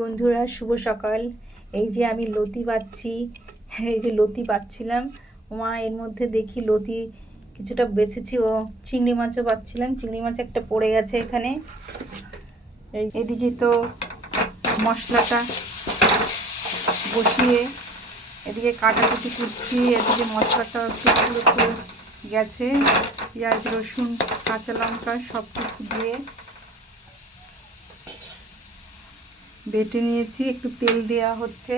বন্ধুরা, শুভ সকাল। এই যে আমি লতি বাচ্ছি, এই যে লতি বাচ্ছিলাম। মা এর মধ্যে দেখি লতি কিছুটা বেছেছি, ও চিংড়ি মাছও বাচ্ছিলাম। চিংড়ি মাছ একটা পড়ে গেছে এখানে। এদিকে তো মশলাটা বসিয়ে এদিকে কাটাকুটি করছি, এদিকে মশলাটা একটু গেছে। পেঁয়াজ, রসুন, কাঁচা লঙ্কা সব কিছু দিয়ে বেটে নিয়েছি। একটু তেল দেওয়া হচ্ছে।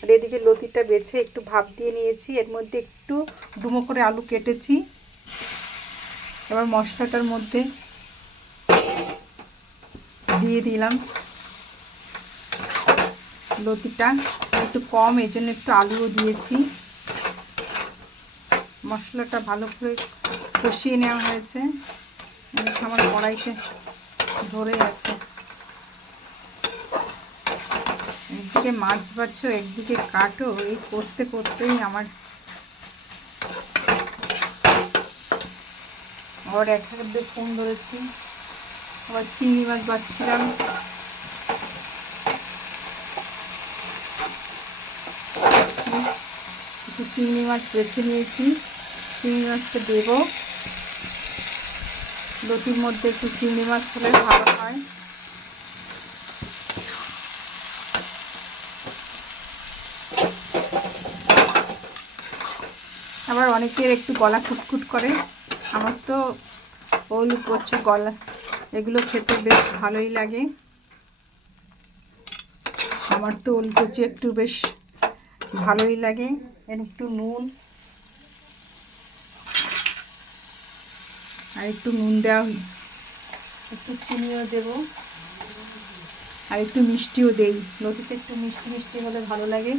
আর এদিকে লতিটা বেছে একটু ভাপ দিয়ে নিয়েছি। এর মধ্যে একটু ডুমো করে আলু কেটেছি। এবার মশলাটার মধ্যে দিয়ে দিলাম লতিটা। একটু কম, এই জন্য একটু আলুও দিয়েছি। মশলাটা ভালো করে কষিয়ে নেওয়া হয়েছে। আমার কড়াইতে ধরে আছে। একদিকে মাছ বাছো, একদিকে কাটো, এই করতে করতেই আমার আবার একটা ফোন ধরেছি। আবার চিংড়ি মাছ বাচ্ছিলাম। একটু চিংড়ি মাছ বেছে নিয়েছি। চিংড়ি মাছটা দেব। লতির মধ্যে একটু চিংড়ি মাছ হলে ভালো হয়। আবার অনেকের একটু গলা খুটখুট করে, আমার তো ওল কচু গলা এগুলো খেতে বেশ ভালোই লাগে। আমার তো ওল কচু একটু বেশ ভালোই লাগে। এর একটু নুন আর একটু নুন দেওয়া, একটু চিনিও দেব, আর একটু মিষ্টিও দেই। লতিতে একটু মিষ্টি মিষ্টি হলে ভালো লাগে।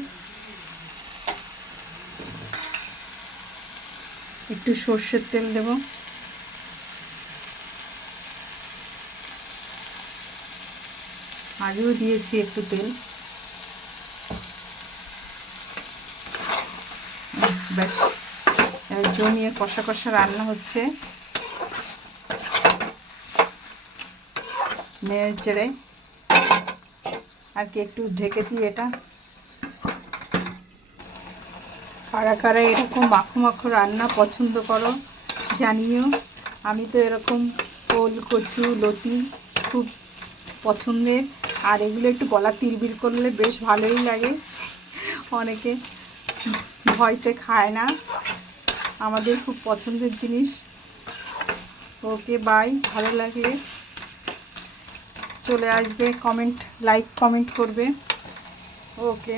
একটু সর্ষের তেল দেব। আগেও দিয়েছি একটু তেল। ব্যাস, জমিয়ে কষা কষা রান্না হচ্ছে। নেড়ে চেড়ে আর কি একটু ঢেকে দিই এটা। কারা কারা এরকম মাখো মাখো রান্না পছন্দ করো জানিও। আমি তো এরকম ওল কচু লতি খুব পছন্দের। আর এগুলো একটু গলা তিরবির করলে বেশ ভালোই লাগে। অনেকে ভয়তে খায় না, আমাদের খুব পছন্দের জিনিস। ওকে বাই, ভালো লাগলে চলে আসবে, কমেন্ট লাইক কমেন্ট করবে। ওকে।